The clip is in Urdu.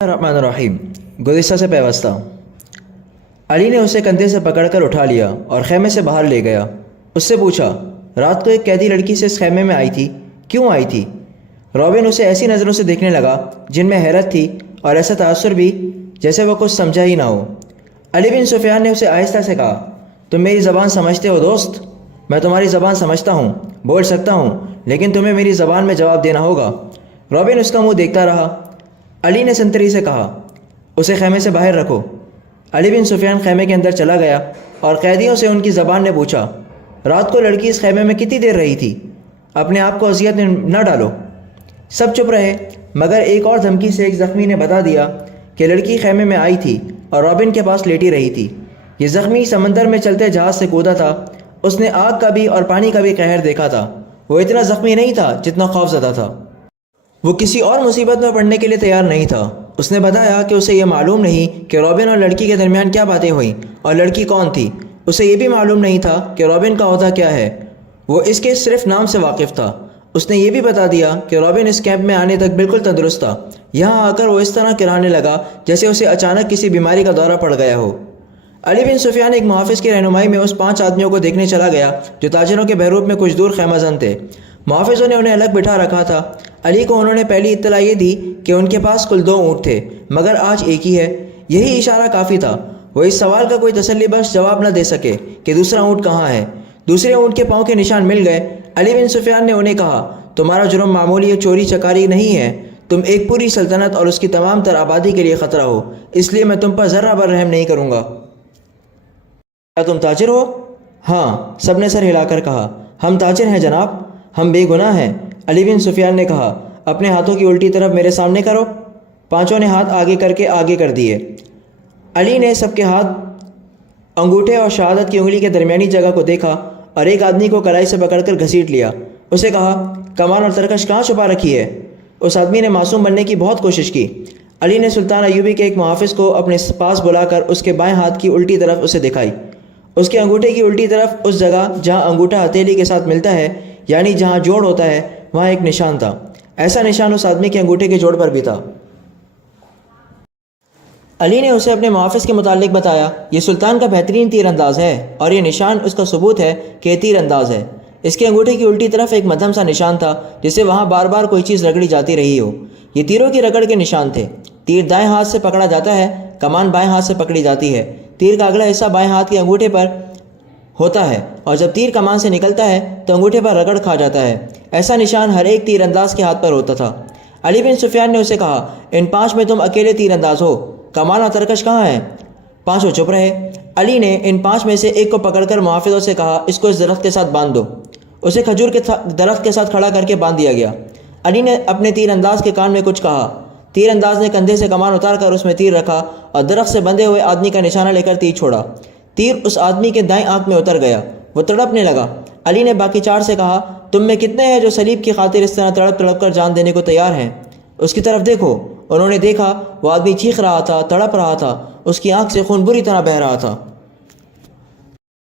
الرحمن الرحیم گزشتہ سے پیوستہ علی نے اسے کندھے سے پکڑ کر اٹھا لیا اور خیمے سے باہر لے گیا۔ اس سے پوچھا، رات کو ایک قیدی لڑکی سے اس خیمے میں آئی تھی، کیوں آئی تھی؟ روبن اسے ایسی نظروں سے دیکھنے لگا جن میں حیرت تھی اور ایسا تاثر بھی جیسے وہ کچھ سمجھا ہی نہ ہو۔ علی بن سفیان نے اسے آہستہ سے کہا، تم میری زبان سمجھتے ہو دوست؟ میں تمہاری زبان سمجھتا ہوں، بول سکتا ہوں، لیکن تمہیں میری زبان میں جواب دینا ہوگا۔ روبن اس کا منہ دیکھتا رہا۔ علی نے سنتری سے کہا، اسے خیمے سے باہر رکھو۔ علی بن سفیان خیمے کے اندر چلا گیا اور قیدیوں سے ان کی زبان نے پوچھا، رات کو لڑکی اس خیمے میں کتنی دیر رہی تھی؟ اپنے آپ کو اذیت میں نہ ڈالو۔ سب چپ رہے، مگر ایک اور دھمکی سے ایک زخمی نے بتا دیا کہ لڑکی خیمے میں آئی تھی اور روبن کے پاس لیٹی رہی تھی۔ یہ زخمی سمندر میں چلتے جہاز سے کودا تھا۔ اس نے آگ کا بھی اور پانی کا بھی قہر دیکھا تھا۔ وہ اتنا زخمی نہیں تھا جتنا خوف زدہ تھا۔ وہ کسی اور مصیبت میں پڑنے کے لیے تیار نہیں تھا۔ اس نے بتایا کہ اسے یہ معلوم نہیں کہ روبن اور لڑکی کے درمیان کیا باتیں ہوئیں اور لڑکی کون تھی۔ اسے یہ بھی معلوم نہیں تھا کہ روبن کا عہدہ کیا ہے۔ وہ اس کے صرف نام سے واقف تھا۔ اس نے یہ بھی بتا دیا کہ روبن اس کیمپ میں آنے تک بالکل تندرست تھا۔ یہاں آ کر وہ اس طرح کرانے لگا جیسے اسے اچانک کسی بیماری کا دورہ پڑ گیا ہو۔ علی بن سفیان ایک محافظ کی رہنمائی میں اس 5 آدمیوں کو دیکھنے چلا گیا جو تاجروں کے بحروب میں کچھ دور خیمہ زن تھے۔ محافظوں نے انہیں الگ بٹھا رکھا تھا۔ علی کو انہوں نے پہلی اطلاع یہ دی کہ ان کے پاس کل 2 اونٹ تھے، مگر آج ایک ہی ہے۔ یہی اشارہ کافی تھا۔ وہ اس سوال کا کوئی تسلی بخش جواب نہ دے سکے کہ دوسرا اونٹ کہاں ہے۔ دوسرے اونٹ کے پاؤں کے نشان مل گئے۔ علی بن سفیان نے انہیں کہا، تمہارا جرم معمولی چوری چکاری نہیں ہے، تم ایک پوری سلطنت اور اس کی تمام تر آبادی کے لیے خطرہ ہو، اس لیے میں تم پر ذرہ بر رحم نہیں کروں گا۔ کیا تم تاجر ہو؟ ہاں، سب نے سر ہلا کر کہا، ہم تاجر ہیں جناب، ہم بے گناہ ہیں۔ علی بن سفیان نے کہا، اپنے ہاتھوں کی الٹی طرف میرے سامنے کرو۔ 5 نے ہاتھ آگے کر دیے۔ علی نے سب کے ہاتھ انگوٹھے اور شہادت کی انگلی کے درمیانی جگہ کو دیکھا اور ایک آدمی کو کلائی سے پکڑ کر گھسیٹ لیا۔ اسے کہا، کمان اور ترکش کہاں چھپا رکھی ہے؟ اس آدمی نے معصوم بننے کی بہت کوشش کی۔ علی نے سلطان ایوبی کے ایک محافظ کو اپنے پاس بلا کر اس کے بائیں ہاتھ کی الٹی طرف اسے دکھائی۔ اس کے انگوٹھے کی الٹی طرف اس جگہ جہاں انگوٹھا ہتھیلی کے ساتھ ملتا ہے، یعنی جہاں جوڑ ہوتا ہے، وہاں ایک نشان تھا۔ ایسا نشان اس آدمی کے انگوٹھے کے جوڑ پر بھی تھا۔ علی نے اسے اپنے محافظ کے متعلق بتایا، یہ سلطان کا بہترین تیر انداز ہے اور یہ نشان اس کا ثبوت ہے کہ یہ تیر انداز ہے۔ اس کے انگوٹھے کی الٹی طرف ایک مدھم سا نشان تھا جسے وہاں بار بار کوئی چیز رگڑی جاتی رہی ہو۔ یہ تیروں کی رگڑ کے نشان تھے۔ تیر دائیں ہاتھ سے پکڑا جاتا ہے، کمان بائیں ہاتھ سے پکڑی جاتی ہے۔ تیر کا اگلا حصہ بائیں ہاتھ کے انگوٹھے پر ہوتا ہے اور جب تیر کمان سے نکلتا ہے تو انگوٹھے پر رگڑ کھا جاتا ہے۔ ایسا نشان ہر ایک تیر انداز کے ہاتھ پر ہوتا تھا۔ علی بن سفیان نے اسے کہا، ان 5 میں تم اکیلے تیر انداز ہو، کمان اور ترکش کہاں ہیں؟ 5 چپ رہے۔ علی نے ان 5 میں سے ایک کو پکڑ کر محافظوں سے کہا، اس کو اس درخت کے ساتھ باندھ دو۔ اسے کھجور کے درخت کے ساتھ کھڑا کر کے باندھ دیا گیا۔ علی نے اپنے تیر انداز کے کان میں کچھ کہا۔ تیر انداز نے کندھے سے کمان اتار کر اس میں تیر رکھا اور درخت سے بندھے ہوئے آدمی کا نشانہ لے کر تیر چھوڑا۔ تیر اس آدمی کے دائیں آنکھ میں اتر گیا۔ وہ تڑپنے لگا۔ علی نے باقی 4 سے کہا، تم میں کتنے ہیں جو صلیب کی خاطر اس طرح تڑپ کر جان دینے کو تیار ہیں؟ اس کی طرف دیکھو۔ انہوں نے دیکھا، وہ آدمی چیخ رہا تھا، تڑپ رہا تھا، اس کی آنکھ سے خون بری طرح بہہ رہا تھا۔